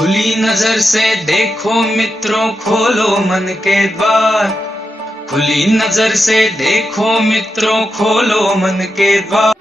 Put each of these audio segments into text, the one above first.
खुली नजर से देखो मित्रों खोलो मन के द्वार। खुली नजर से देखो मित्रों खोलो मन के द्वार।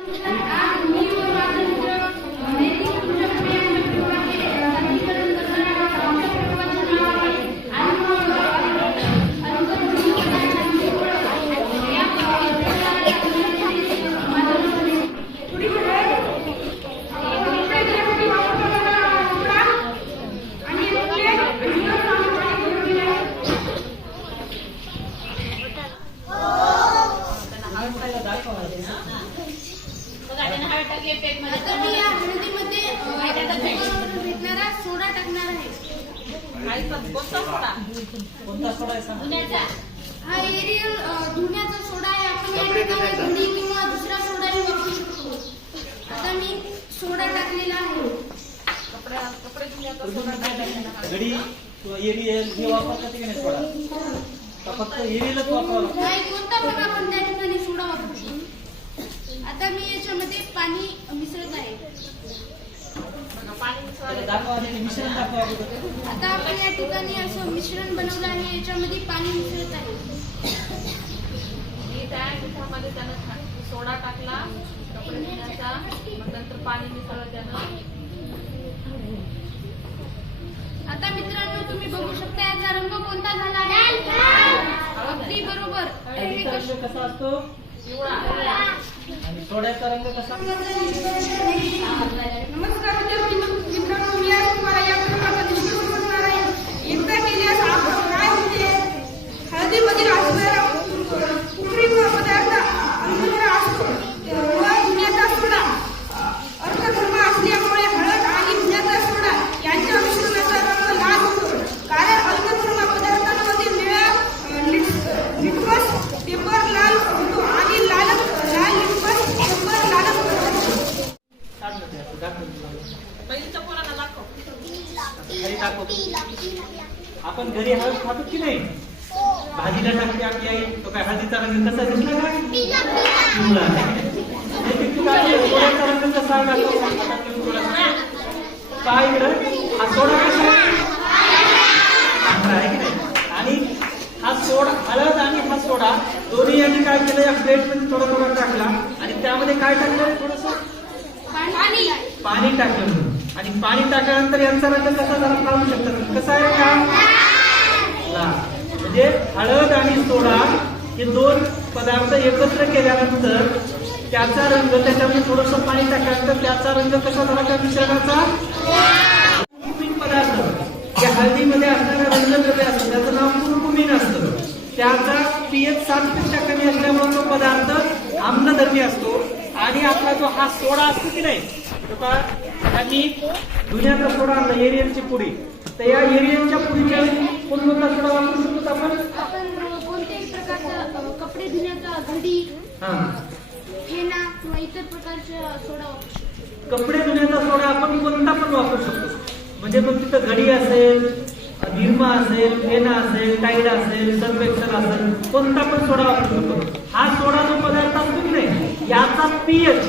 आता मी या हळदीमध्ये अ, भेटणारा सोडा टाकणार आहे. हा एरियल धुण्याचा सोडा आहे. आपण या ठिकाणी धुणी. किंवा दुसरा सोडाही वापरू शकतो. आता मी सोडा टाकलेला आहे. घडी किंवा एरियल हे वापरतात की नाही सोडा? का फक्त एरियलच वापरावं लागतं? नाही कोणता पण आपण त्या ठिकाणी सोडा वापरू शकतो. आता मी याच्यामध्ये पाणी मिसळत आहे. आता आपण या ठिकाणी असं मिश्रण बनवलं आहे याच्यामध्ये पाणी मिसळत आहे. मी त्या पिठामध्ये त्यानं खा- सोडा टाकला कपडे धुण्याचा मग नंतर पाणी मिसळलं त्यानं. आता मित्रांनो तुम्ही बघू शकता याचा रंग कोणता झाला आहे? अगदी बरोबर. कसा असतो? आणि सोड्याचा रंग कसा नमस्कार मित्रांनो मी आज तुम्हाला या प्रकारचा डिस्कस करणार आहे एकदा केल्यास आपण काय होते हळदीमधील असणारा कृत्रिम पदार्थ अंधकार असतो व धुण्याचा सोडा अर्थधर्म असल्यामुळे हळद आणि धुण्याचा सोडा यांच्या मिश्रणाचा रंग लाल होतो कारण अल्कधर्म पदार्थांमध्ये निळा अ, लिट- लिटमस पेपर लाल होतो आणि लाल लाल लिटमस पेपर लाल होतो काढलं ते असं, दाखव तुला. पहिलीच्या पोरांना दाखव दाखव आपण घरी हळद खातो की नाही? भाजीला टाकते आपली आई. तो काय हळदीचा रंग कसा दिसला पिवळा. हे काय सोड्याचा रंग कसा. काय इकडं? हा सोडा कसा आहे? पांढरा आहे की नाही? आणि हा सोडा हळद आणि हा सोडा दोन्ही यांनी काय केलं? या प्लेटमध्ये थोडा थोडा टाकला. आणि त्यामध्ये काय टाकलं? थोडस? पाणी टाकलं. आणि पाणी टाकल्यानंतर यांचा रंग कसा झाला काढू शकतात कसा आहे का? लाल. म्हणजे हळद आणि सोडा हे दोन पदार्थ एकत्र केल्यानंतर त्याचा रंग त्याच्यामध्ये थोडस पाणी टाकल्यानंतर त्याचा रंग कसा झाला त्या मिश्रणाचा? पदार्थ. या हळदीमध्ये असणारा रंगद्रव्य असतो. त्याचं नाव कुरकुमीन असतं. त्याचा पीएच सात पेक्षा कमी असल्यामुळे तो पदार्थ आम्लधर्मी असतो. आणि आपला जो हा सोडा असतो की नाही त्यांनी धुण्याचा सोडा आणला एरियलची पुडी. तर या एरियलच्या पुडीच्या कोणता सोडा वापरू शकतो आपण? आपण कोणत्याही प्रकारचा अ, कपडे धुण्याचा घडी हा. हेना किंवा इतर प्रकारचा सोडा वापरू शकतो. कपडे धुण्याचा सोडा आपण कोणता पण वापरू शकतो. म्हणजे मग तिथं घडी असेल निरमा असेल फेना असेल टाईड असेल सर्वेक्षण असेल कोणता पण सोडा वापरू शकतो. हा सोडा जो पदार्थ असतो की नाही याचा पीएच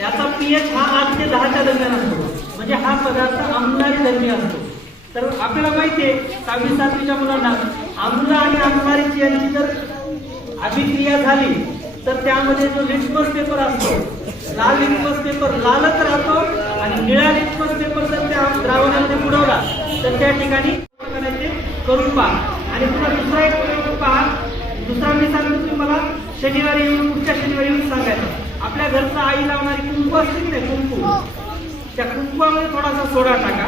याचा पीएच हा आठ ते दहाच्या दरम्यान असतो. म्हणजे हा पदार्थ आमदारी धर्मी असतो. तर आपल्याला माहितीये सहावी सातवीच्या मुलांना आम्ल आणि आमदारीची यांची जर अभिक्रिया झाली तर त्यामध्ये जो लिटमस पेपर असतो लाल लिटमस पेपर लालच राहतो आणि निळा लिटमस पेपर जर त्या द्रावणामध्ये बुडवला तर त्या ठिकाणी करून पहा. आणि पुन्हा दुसरा एक प्रयोग पहा. दुसरा मी सांगतो तुम्हाला शनिवारी येऊन पुढच्या शनिवारी कुंकू असते की नाही? कुंकू. त्या कुंकवामध्ये थोडासा सोडा टाका.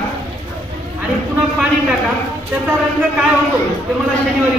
आणि पुन्हा पाणी टाका. त्याचा रंग काय होतो ते मला शनिवारी